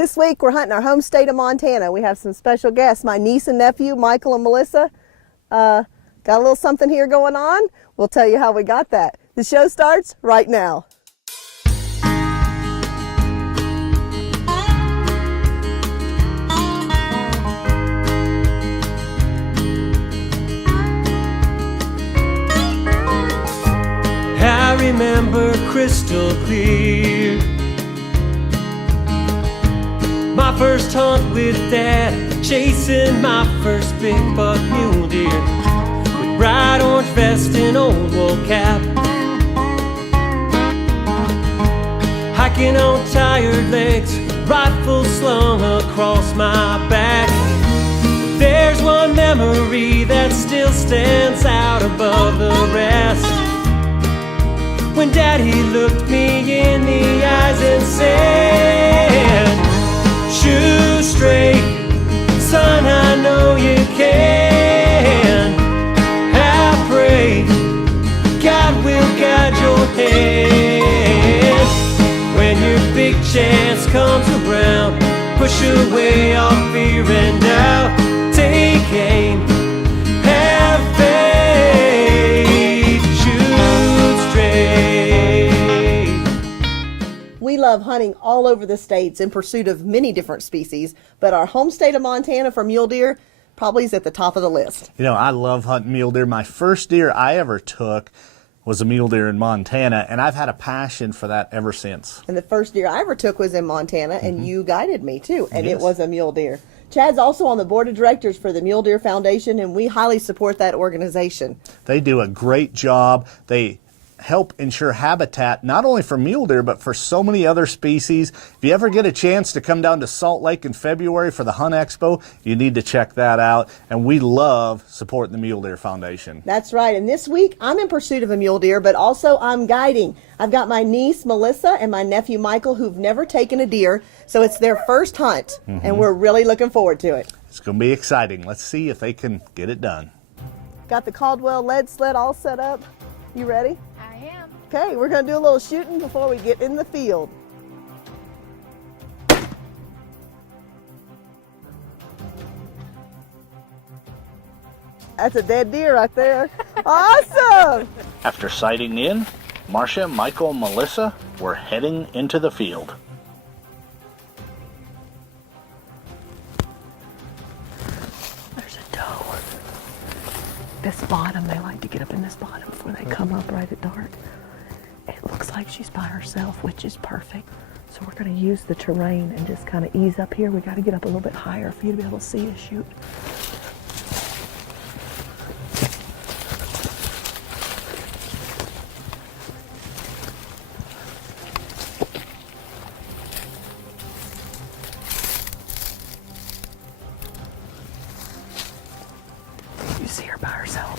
This week we're hunting our home state of Montana. We have some special guests, my niece and nephew, Michael and Melissa. Got a little something here going on. We'll tell you how we got that. The show starts right now. I remember crystal clear my first hunt with Dad, chasing my first big buck mule deer with bright orange vest and old wool cap, hiking on tired legs, rifle slung across my back. There's one memory that still stands out above the rest, when Daddy looked me in the eyes and said, "Shoot straight, son, I know you can. I pray God will guide your hand. When your big chance comes around, push away all fear and doubt. Take aim, have faith, shoot straight." We love hunting all over the states in pursuit of many different species, but our home state of Montana for mule deer probably is at the top of the list. You know, I love hunting mule deer. My first deer I ever took was a mule deer in Montana, and I've had a passion for that ever since. And the first deer I ever took was in Montana, and you guided me too, and Yes. it was a mule deer. Chad's also on the board of directors for the Mule Deer Foundation, and we highly support that organization. They do a great job. They help ensure habitat not only for mule deer but for so many other species. If you ever get a chance to come down to Salt Lake in February for the Hunt Expo, you need to check that out. And we love supporting the Mule Deer Foundation. That's right, and this week I'm in pursuit of a mule deer, but also I'm guiding. I've got my niece Melissa and my nephew Michael who've never taken a deer, so it's their first hunt, and we're really looking forward to it. It's going to be exciting. Let's see if they can get it done. Got the Caldwell lead sled all set up. You ready? I am. Okay, we're going to do a little shooting before we get in the field. That's a dead deer right there. Awesome! After sighting in, Marcia, Michael, and Melissa were heading into the field. There's a doe. This bottom, they like to get up in this bottom before they come up right at dark. It looks like she's by herself, which is perfect. So we're going to use the terrain and just kind of ease up here. We got to get up a little bit higher for you to be able to see us shoot. You see her by herself.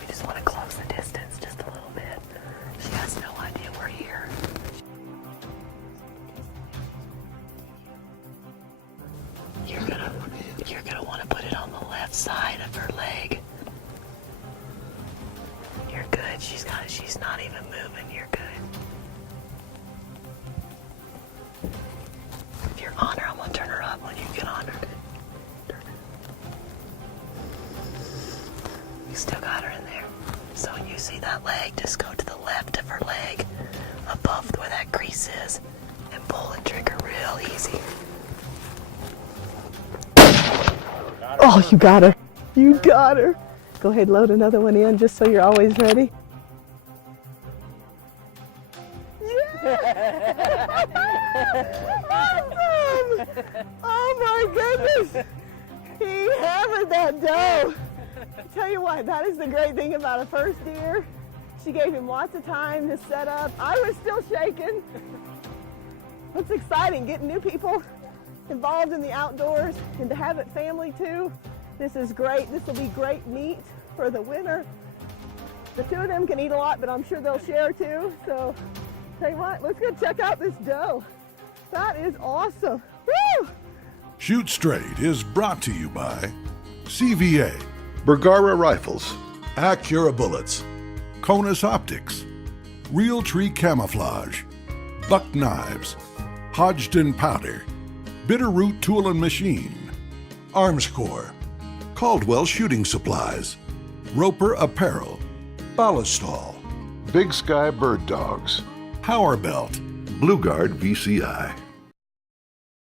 We just want to close the distance just a little bit. She has no idea we're here. You're gonna want to put it on the left side of her leg. You're good. She's not even moving. You're good. If you're on her, I'm gonna turn her up when you get on her. You still got her in there. So when you see that leg, just go to the left of her leg, above where that crease is, and pull the trigger real easy. Oh, you got her. You got her. Go ahead, load another one in just so you're always ready. Yeah! Awesome! Oh my goodness! He hammered that doe. Tell you what, that is the great thing about a first deer. She gave him lots of time to set up. I was still shaking. It's exciting getting new people involved in the outdoors and to have it family too. This is great. This will be great meat for the winter. The two of them can eat a lot, but I'm sure they'll share too. So tell you what, let's go check out this doe. That is awesome. Woo! Shoot Straight is brought to you by CVA, Bergara Rifles, Acura Bullets, Conus Optics, Real Tree Camouflage, Buck Knives, Hodgdon Powder, Bitterroot Tool and Machine, Armscore, Caldwell Shooting Supplies, Roper Apparel, Ballistol, Big Sky Bird Dogs, Power Belt, Blue Guard VCI.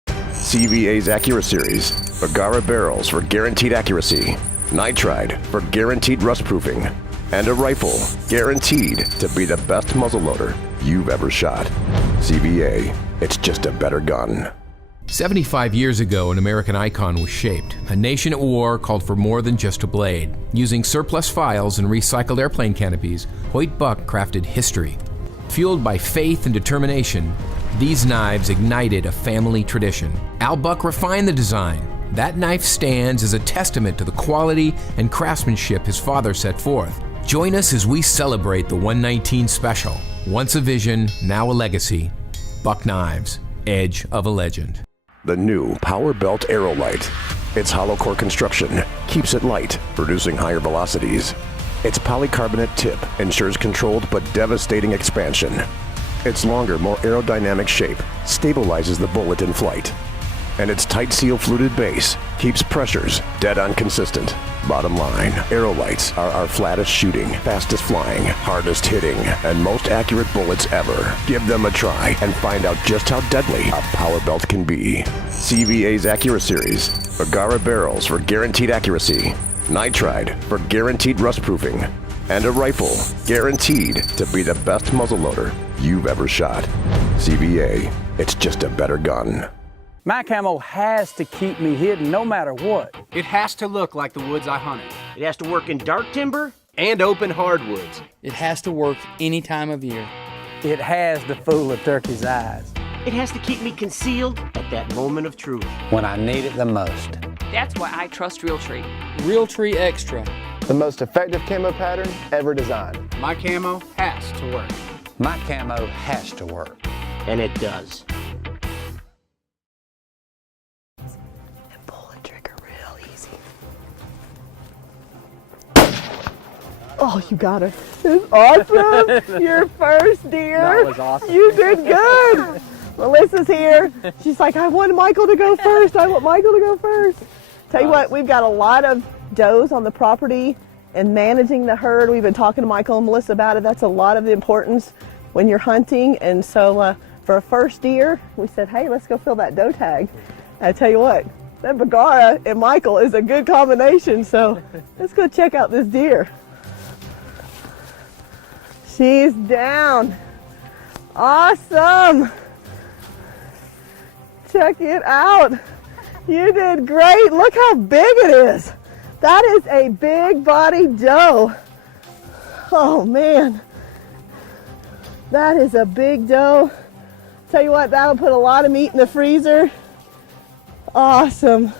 CVA's Accura Series, Bergara barrels for guaranteed accuracy, nitride for guaranteed rust proofing, and a rifle guaranteed to be the best muzzleloader you've ever shot. CVA, it's just a better gun. 75 years ago, an American icon was shaped. A nation at war called for more than just a blade. Using surplus files and recycled airplane canopies, Hoyt Buck crafted history. Fueled by faith and determination, these knives ignited a family tradition. Al Buck refined the design. That knife stands as a testament to the quality and craftsmanship his father set forth. Join us as we celebrate the 119 Special. Once a vision, now a legacy. Buck Knives, edge of a legend. The new Power Belt Aerolite. Its hollow core construction keeps it light, producing higher velocities. Its polycarbonate tip ensures controlled but devastating expansion. Its longer, more aerodynamic shape stabilizes the bullet in flight. And its tight seal fluted base keeps pressures dead on consistent. Bottom line, Aerolites are our flattest shooting, fastest flying, hardest hitting, and most accurate bullets ever. Give them a try and find out just how deadly a Power Belt can be. CVA's Accura Series, Bergara barrels for guaranteed accuracy, nitride for guaranteed rust proofing, and a rifle guaranteed to be the best muzzleloader you've ever shot. CVA, it's just a better gun. My camo has to keep me hidden no matter what. It has to look like the woods I hunted. It has to work in dark timber and open hardwoods. It has to work any time of year. It has to fool a turkey's eyes. It has to keep me concealed at that moment of truth. When I need it the most. That's why I trust Realtree. Realtree Extra. The most effective camo pattern ever designed. My camo has to work. My camo has to work. And it does. Oh, you got her. It's awesome. Your first deer. That was awesome. You did good. Melissa's here. She's like, I want Michael to go first. I want Michael to go first. Tell you what, we've got a lot of does on the property and managing the herd. We've been talking to Michael and Melissa about it. That's a lot of the importance when you're hunting. And so for a first deer, we said, hey, let's go fill that doe tag. I tell you what, that Bergara and Michael is a good combination. So let's go check out this deer. She's down. Awesome. Check it out. You did great. Look how big it is. That is a big body doe. Oh man. That is a big doe. Tell you what, that'll put a lot of meat in the freezer. Awesome.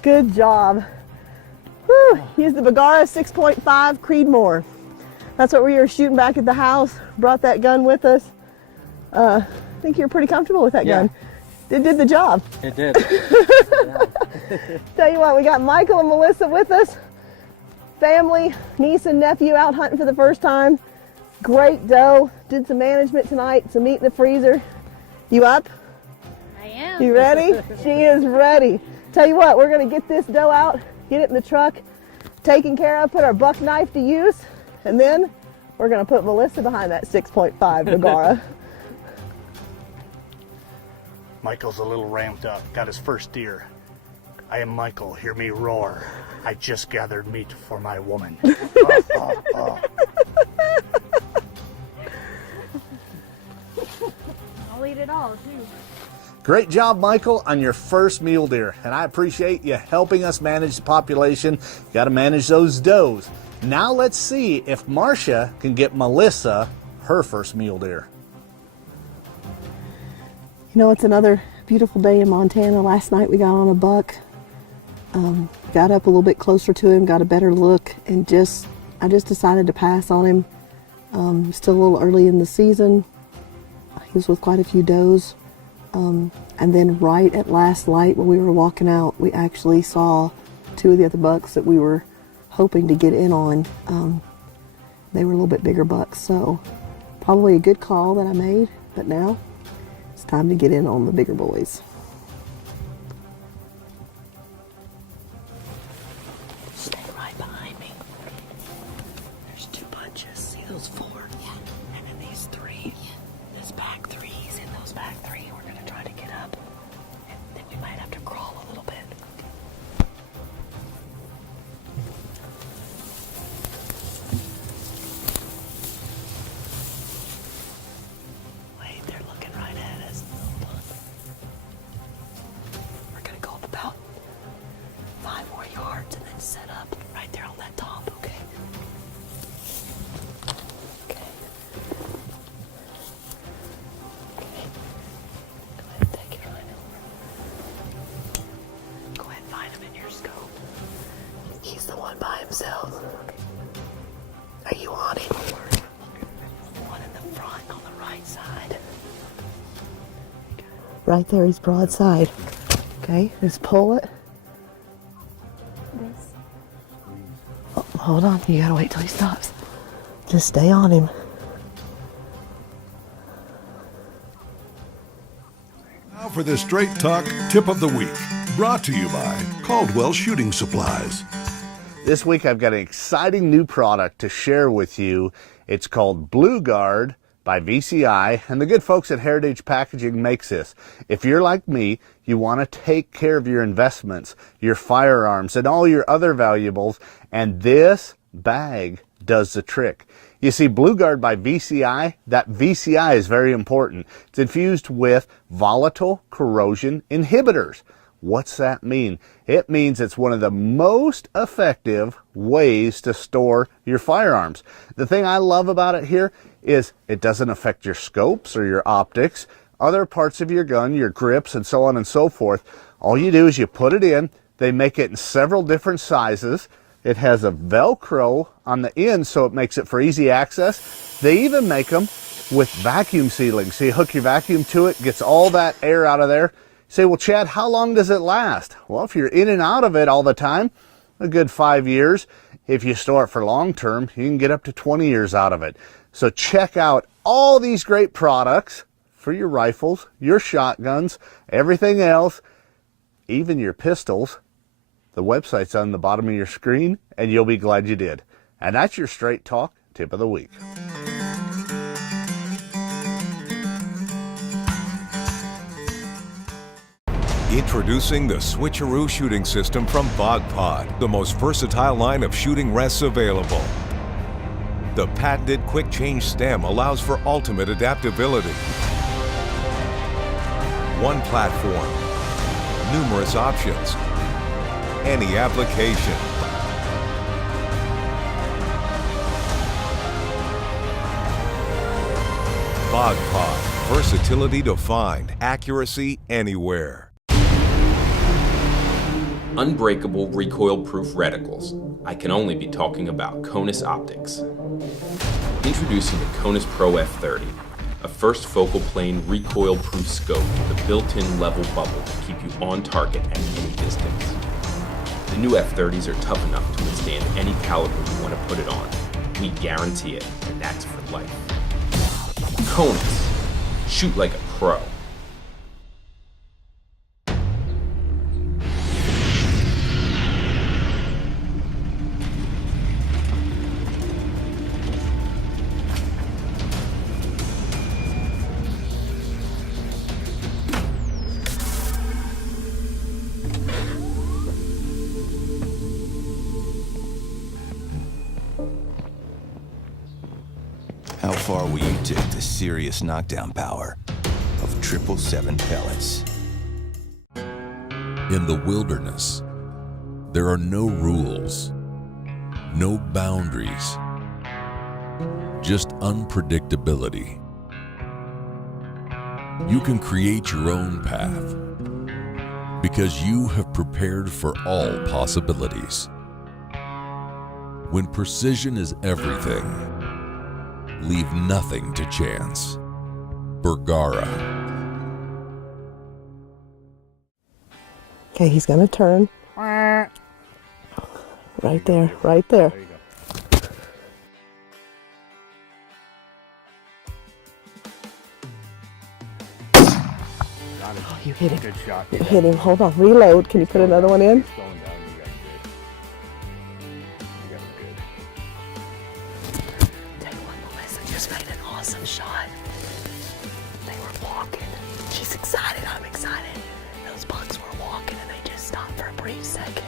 Good job. Whew. Use the Bergara 6.5 Creedmoor. That's what we were shooting back at the house. Brought that gun with us. I think you're pretty comfortable with that gun. It did the job. It did. Tell you what, we got Michael and Melissa with us. Family, niece and nephew out hunting for the first time. Great doe. Did some management tonight, some meat in the freezer. You up? I am. You ready? She is ready. Tell you what, we're gonna get this doe out, get it in the truck, taken care of, put our buck knife to use. And then we're going to put Melissa behind that 6.5 Bergara. Michael's a little ramped up. Got his first deer. I am Michael. Hear me roar. I just gathered meat for my woman. I'll eat it all, too. Great job, Michael, on your first mule deer. And I appreciate you helping us manage the population. You got to manage those does. Now let's see if Marcia can get Melissa her first mule deer. You know, it's another beautiful day in Montana. Last night we got on a buck, got up a little bit closer to him, got a better look, and I just decided to pass on him. Still a little early in the season. He was with quite a few does. And then right at last light when we were walking out, we actually saw two of the other bucks that we were hoping to get in on. They were a little bit bigger bucks, so probably a good call that I made, but now It's time to get in on the bigger boys. Stay right behind me. There's 2 bunches. See those 4? Yeah. And then these 3. Yeah. Those back 3s and those back 3. We're going to try to get up. And then we might have to crawl a little bit. Wait, they're looking right at us. Hold on. We're going to go up about 5 more yards and then set up right there on that top, okay? Okay. Okay. Go ahead and take it right over. Go ahead and find him in your scope. He's the one by himself. Are you on him? The one in the front on the right side. Right there, he's broadside. Okay, just pull it. Oh, hold on, you gotta wait till he stops. Just stay on him. Now for the Straight Talk Tip of the Week, brought to you by Caldwell Shooting Supplies. This week I've got an exciting new product to share with you. It's called Blue Guard by VCI, and the good folks at Heritage Packaging makes this. If you're like me, you want to take care of your investments, your firearms, and all your other valuables, and this bag does the trick. You see, Blue Guard by VCI, that VCI is very important. It's infused with volatile corrosion inhibitors. What's that mean? It means it's one of the most effective ways to store your firearms. The thing I love about it here is it doesn't affect your scopes or your optics, other parts of your gun, your grips, and so on and so forth. All you do is you put it in. They make it in several different sizes. It has a Velcro on the end, so it makes it for easy access. They even make them with vacuum sealing. So you hook your vacuum to it, gets all that air out of there. You say, well, Chad, how long does it last? Well, if you're in and out of it all the time, a good 5 years. If you store it for long term, you can get up to 20 years out of it. So check out all these great products for your rifles, your shotguns, everything else, even your pistols. The website's on the bottom of your screen, and you'll be glad you did. And that's your Straight Talk Tip of the Week. Introducing the Switcheroo shooting system from BogPod, the most versatile line of shooting rests available. The patented quick change stem allows for ultimate adaptability. One platform, numerous options, any application. BogPod, versatility defined, accuracy anywhere. Unbreakable recoil-proof reticles. I can only be talking about Conus Optics. Introducing the Conus Pro F30, a first focal plane recoil-proof scope with a built-in level bubble to keep you on target at any distance. The new F30s are tough enough to withstand any caliber you want to put it on. We guarantee it, and that's for life. Conus. Shoot like a pro. How far will you take the serious knockdown power of 777 pellets? In the wilderness, there are no rules, no boundaries, just unpredictability. You can create your own path because you have prepared for all possibilities. When precision is everything, leave nothing to chance. Bergara. Okay, he's gonna turn. Right there, right there. There you go. Oh, you hit him. Good shot. You hit him. Hold on. Reload. Can you put another one in? Slowing down, you got it good. You got it good. Tell you what, Melissa just made an awesome shot. They were walking. She's excited. I'm excited. Those bucks were walking and they just stopped for a brief second.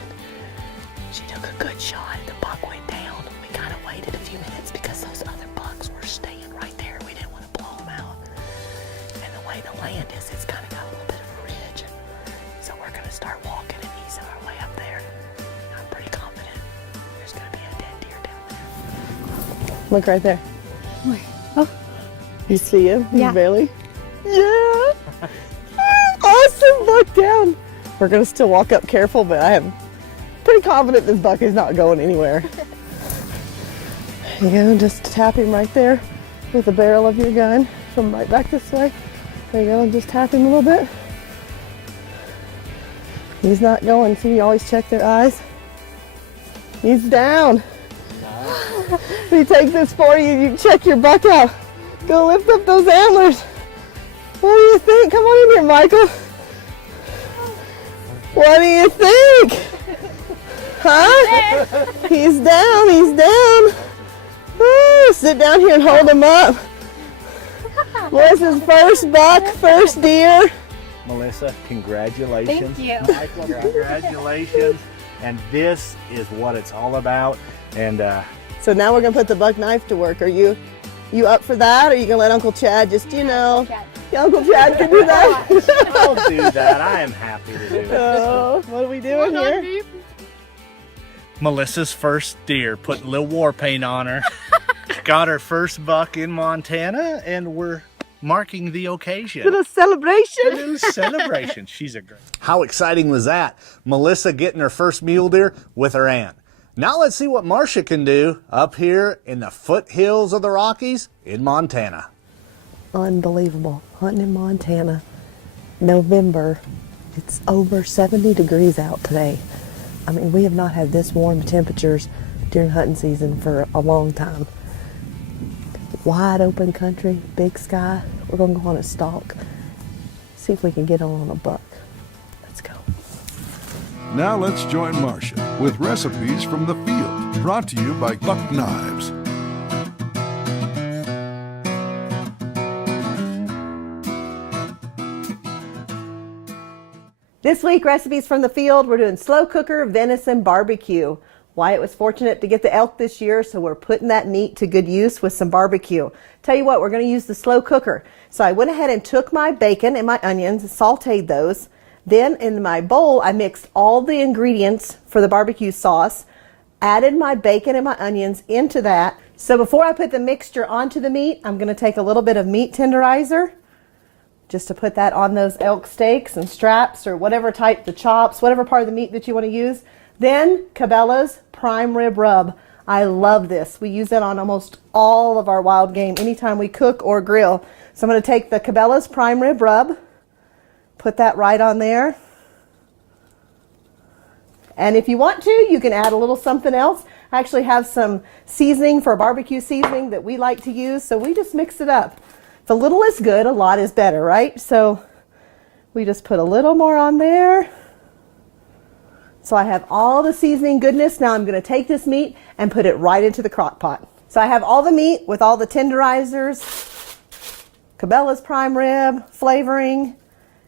She took a good shot. The buck went down. We kind of waited a few minutes because those other bucks were staying right there. We didn't want to blow them out. And the way the land is, it's kind of got a little bit of a ridge. So we're going to start walking and easing our way up there. I'm pretty confident there's going to be a dead deer down there. Look right there. Where? Oh. You see him? Yeah. Barely? Yeah! Awesome buck down. We're going to still walk up careful, but I am pretty confident this buck is not going anywhere. You go, just tap him right there with the barrel of your gun from right back this way. There you go, and just tap him a little bit. He's not going. See, you always check their eyes. He's down. We take this for you. You check your buck out. Go lift up those antlers. What do you think? Come on in here, Michael. What do you think? Huh? He's down. He's down. Woo, sit down here and hold him up. What's his first buck, first deer? Melissa, congratulations. Thank you. Michael, congratulations. And this is what it's all about. And So now we're gonna put the buck knife to work. Are you up for that, or are you gonna let Uncle Chad just, Uncle Chad can do that? I'll do that. I am happy to do it. Oh, what are we doing here? Melissa's first deer, put a little war paint on her. Got her first buck in Montana, and we're marking the occasion. Little celebration. A little celebration. She's a great. How exciting was that? Melissa getting her first mule deer with her aunt. Now let's see what Marcia can do up here in the foothills of the Rockies in Montana. Unbelievable. Hunting in Montana, November. It's over 70 degrees out today. I mean, we have not had this warm temperatures during hunting season for a long time. Wide open country, big sky. We're going to go on a stalk, see if we can get on a buck. Let's go. Now let's join Marcia with recipes from the field, brought to you by Buck Knives. This week, recipes from the field. We're doing slow cooker venison barbecue. Wyatt was fortunate to get the elk this year, so we're putting that meat to good use with some barbecue. Tell you what, we're going to use the slow cooker. So I went ahead and took my bacon and my onions, sauteed those. Then in my bowl, I mixed all the ingredients for the barbecue sauce, added my bacon and my onions into that. So before I put the mixture onto the meat, I'm going to take a little bit of meat tenderizer, just to put that on those elk steaks and straps or whatever type, the chops, whatever part of the meat that you want to use. Then Cabela's prime rib rub. I love this. We use that on almost all of our wild game anytime we cook or grill. So I'm going to take the Cabela's prime rib rub, put that right on there. And if you want to, you can add a little something else. I actually have some seasoning for barbecue seasoning that we like to use, so we just mix it up. If a little is good, a lot is better, right? So we just put a little more on there. So I have all the seasoning goodness. Now I'm going to take this meat and put it right into the crock pot. So I have all the meat with all the tenderizers, Cabela's prime rib, flavoring,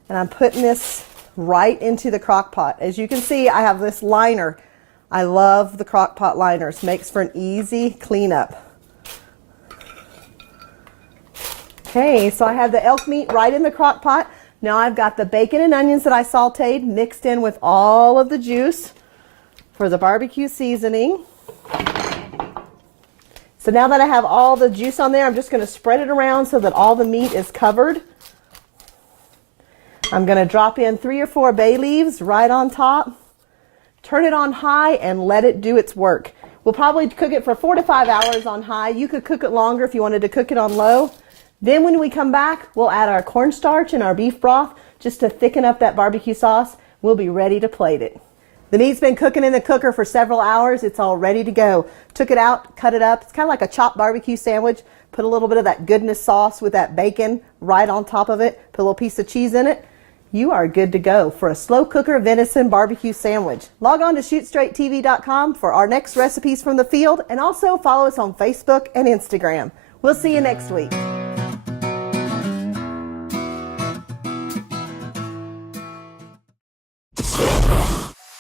and I'm putting this right into the crock pot. As you can see, I have this liner. I love the crock pot liners. Makes for an easy cleanup. Okay, so I have the elk meat right in the crock pot. Now I've got the bacon and onions that I sauteed mixed in with all of the juice for the barbecue seasoning. So now that I have all the juice on there, I'm just going to spread it around so that all the meat is covered. I'm going to drop in 3 or 4 bay leaves right on top. Turn it on high and let it do its work. We'll probably cook it for 4 to 5 hours on high. You could cook it longer if you wanted to cook it on low. Then when we come back, we'll add our cornstarch and our beef broth just to thicken up that barbecue sauce. We'll be ready to plate it. The meat's been cooking in the cooker for several hours. It's all ready to go. Took it out, cut it up. It's kind of like a chopped barbecue sandwich. Put a little bit of that goodness sauce with that bacon right on top of it. Put a little piece of cheese in it. You are good to go for a slow cooker venison barbecue sandwich. Log on to shootstraighttv.com for our next recipes from the field, and also follow us on Facebook and Instagram. We'll see you next week.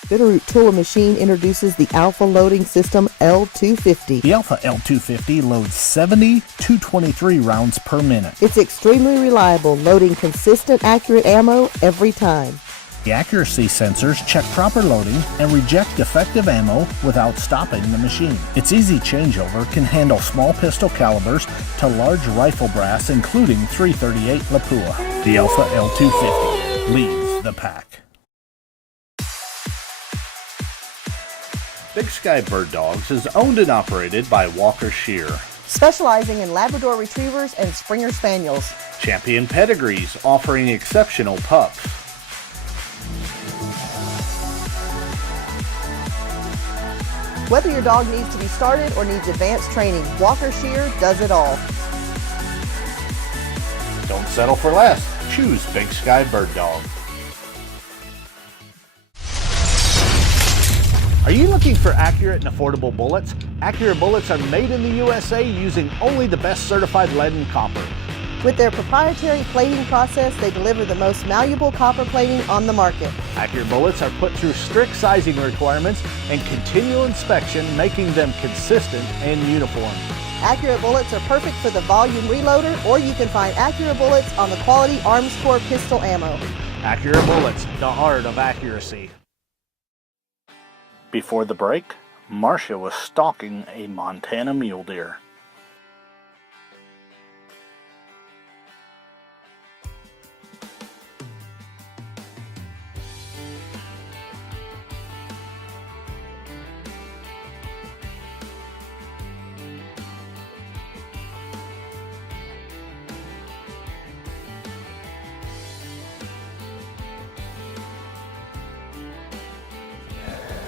Bitterroot Tool Machine introduces the Alpha Loading System L250. The Alpha L250 loads 70 223 rounds per minute. It's extremely reliable, loading consistent, accurate ammo every time. The accuracy sensors check proper loading and reject defective ammo without stopping the machine. Its easy changeover can handle small pistol calibers to large rifle brass, including .338 Lapua. The Alpha L250 leads the pack. Big Sky Bird Dogs is owned and operated by Walker Shear. Specializing in Labrador Retrievers and Springer Spaniels. Champion Pedigrees, offering exceptional pups. Whether your dog needs to be started or needs advanced training, Walker Shear does it all. Don't settle for less. Choose Big Sky Bird Dog. Are you looking for accurate and affordable bullets? Accurate bullets are made in the USA using only the best certified lead and copper. With their proprietary plating process, they deliver the most malleable copper plating on the market. Accurate bullets are put through strict sizing requirements and continual inspection, making them consistent and uniform. Accurate bullets are perfect for the volume reloader, or you can find accurate bullets on the quality Arms Corps pistol ammo. Accurate bullets, the art of accuracy. Before the break, Marcia was stalking a Montana mule deer.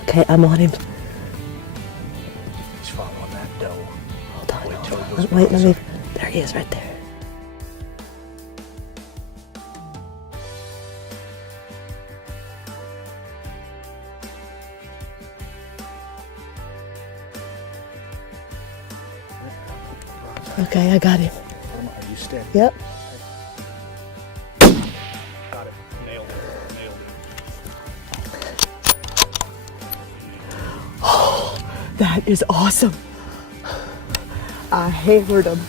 Okay, I'm on him. He's following that doe. Hold on. Wait, let me. There he is right there. Okay, I got him. Are you steady? Yep. Got it. Nailed it. Nailed it. Oh, that is awesome. I hammered him.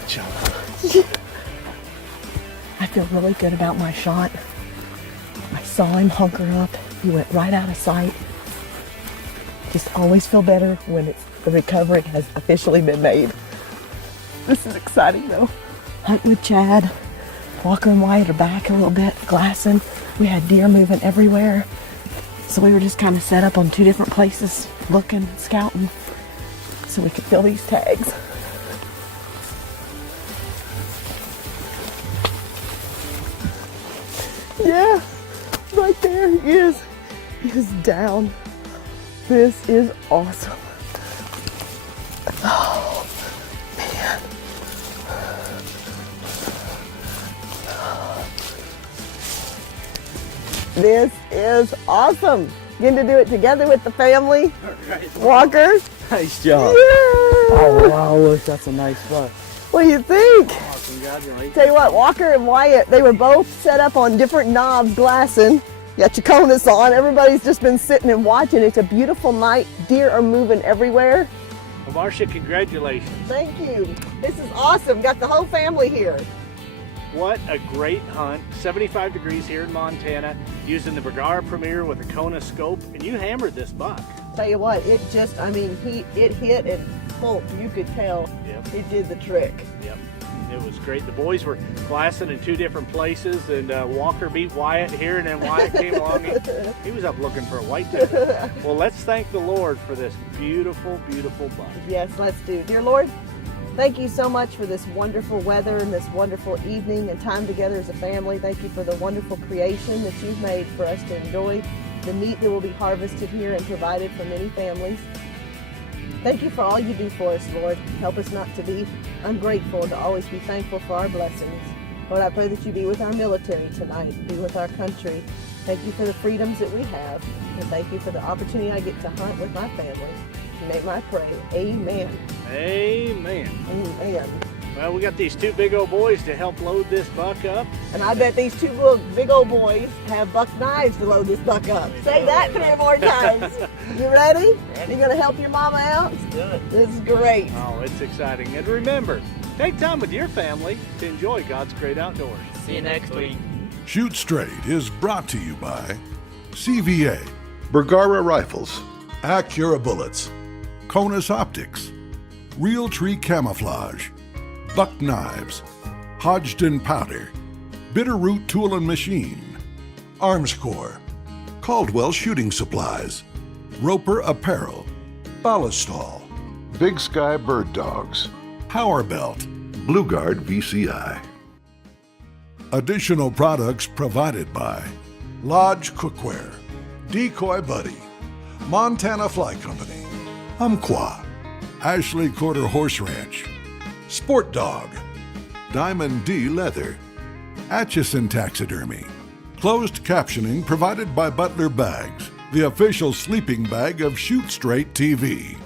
Good job. I feel really good about my shot. I saw him hunker up. He went right out of sight. Just always feel better when the recovery has officially been made. This is exciting though. Hunting with Chad. Walker and Wyatt are back a little bit, glassing. We had deer moving everywhere. So we were just kind of set up on two different places, looking, scouting, so we could fill these tags. Yeah, right there he is. He is down. This is awesome. Oh, man. This is awesome. Getting to do it together with the family. Right. Walker. Nice job. Yeah. Oh, wow, look, that's a nice spot. What do you think? Oh, congratulations. Tell you what, Walker and Wyatt, they were both set up on different knobs glassing. You got your conus on. Everybody's just been sitting and watching. It's a beautiful night. Deer are moving everywhere. Well, Marcia, congratulations. Thank you. This is awesome. Got the whole family here. What a great hunt. 75 degrees here in Montana, using the Bergara Premier with a Kona scope, and you hammered this buck. Tell you what, it just, I mean, it hit and boom, you could tell. Yep. It did the trick. Yep. It was great. The boys were glassing in two different places, and Walker beat Wyatt here, and then Wyatt came along. He was up looking for a whitetail. Well, let's thank the Lord for this beautiful, beautiful buck. Yes, let's do. Dear Lord, thank you so much for this wonderful weather and this wonderful evening and time together as a family. Thank you for the wonderful creation that you've made for us to enjoy, the meat that will be harvested here and provided for many families. Thank you for all you do for us, Lord. Help us not to be ungrateful and to always be thankful for our blessings. Lord, I pray that you be with our military tonight, be with our country. Thank you for the freedoms that we have, and thank you for the opportunity I get to hunt with my family. You make my prayer. Amen. Amen. Amen. Well, we got these two big old boys to help load this buck up. And I bet these two big old boys have buck knives to load this buck up. Say that 3 more times. You ready? You gonna help your mama out? Let's do it. This is great. Oh, it's exciting. And remember, take time with your family to enjoy God's great outdoors. See you next week. Shoot Straight is brought to you by CVA, Bergara Rifles, Acura Bullets, Conus Optics, Real Tree Camouflage, Buck Knives, Hodgdon Powder, Bitterroot Tool and Machine, Arms Corps, Caldwell Shooting Supplies, Roper Apparel, Ballistall, Big Sky Bird Dogs, Power Belt, Blue Guard VCI. Additional products provided by Lodge Cookware, Decoy Buddy, Montana Fly Company, Umpqua, Ashley Quarter Horse Ranch, Sport Dog, Diamond D Leather, Atchison Taxidermy. Closed captioning provided by Butler Bags, the official sleeping bag of Shoot Straight TV.